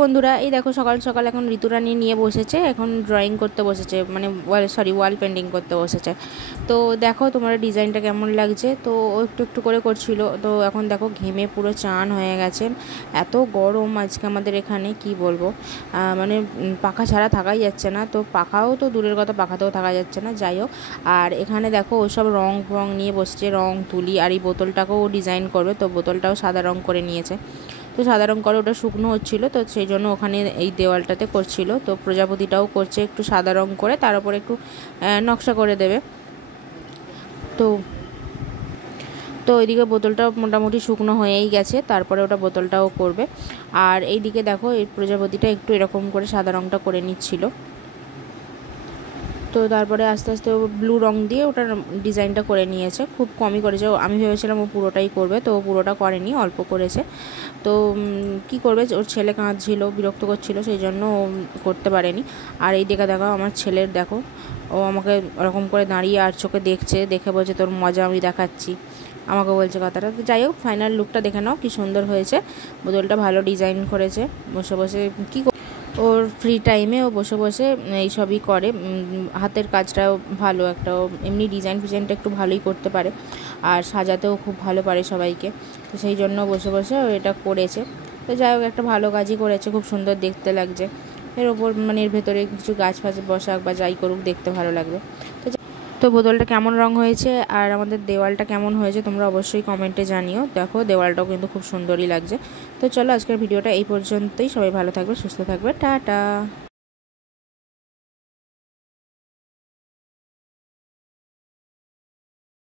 বন্ধুরা, এই দেখো সকাল সকাল এখন ঋতুরানী নিয়ে বসেছে, এখন ড্রয়িং করতে বসেছে, মানে ওয়াল পেন্টিং করতে বসেছে। তো দেখো তোমার ডিজাইনটা কেমন লাগছে। তো ও একটু একটু করে করছিল। তো এখন দেখো ঘেমে পুরো চান হয়ে গেছে। এত গরম আজকে আমাদের এখানে, কি বলবো, মানে পাখা ছাড়া থাকাই যাচ্ছে না। তো পাখাও তো দূরের কথা, পাখাতেও থাকা যাচ্ছে না। যাই হোক, আর এখানে দেখো ওসব রং নিয়ে বসছে, রং তুলি। আর এই বোতলটাকেও ডিজাইন করবে, তো বোতলটাও সাদা রং করে নিয়েছে। তো সাদা রং করে ওটা শুকনো হচ্ছিলো, তো সেই জন্য ওখানে এই দেওয়ালটাতে করছিল। তো প্রজাপতিটাও করছে একটু সাদা রং করে, তার উপরে একটু নকশা করে দেবে। তো তো ওইদিকে বোতলটা মোটামুটি শুকনো হয়েই গেছে, তারপরে ওটা বোতলটাও করবে। আর এইদিকে দেখো এই প্রজাপতিটা একটু এরকম করে সাদা রংটা করে নিচ্ছিল। তো তারপরে আস্তে আস্তে ও ব্লু রং দিয়ে ওটার ডিজাইনটা করে নিয়েছে, খুব কমই করেছে। আমি ভেবেছিলাম ও পুরোটাই করবে, তো ও পুরোটা করেনি, অল্প করেছে। তো কি করবে, ওর ছেলে কাঁদছিল, বিরক্ত করছিল, সেই জন্য ও করতে পারেনি। আর এই দেখো আমার ছেলের দেখো, ও আমাকে ওরকম করে দাঁড়িয়ে আর চোখে দেখছে, দেখে বলছে তোর মজা আমি দেখাচ্ছি, আমাকে বলছে কথাটা। তো যাই হোক, ফাইনাল লুকটা দেখে নাও কি সুন্দর হয়েছে। বোতলটা ভালো ডিজাইন করেছে। বসে বসে কী ওর ফ্রি টাইমে ও বসে বসে এইসবই করে। হাতের কাজটাও ভালো একটা, ও এমনি ডিজাইনটা একটু ভালোই করতে পারে, আর সাজাতেও খুব ভালো পারে সবাইকে। তো সেই জন্য বসে বসে ও এটা করেছে। তো যাই হোক, একটা ভালো কাজই করেছে, খুব সুন্দর দেখতে লাগছে। এর ওপর মানে এর ভেতরে কিছু গাছ ফাছ বসাক বা যাই করুক, দেখতে ভালো লাগবে। তো বোতলটা কেমন রং হয়েছে আর আমাদের দেওয়ালটা কেমন হয়েছে তোমরা অবশ্যই কমেন্টে জানিও। দেখো দেওয়ালটাও কিন্তু খুব সুন্দরই লাগছে। তো চলো আজকের ভিডিওটা এই পর্যন্তই। সবাই ভালো থাকবে, সুস্থ থাকবে, টাটা।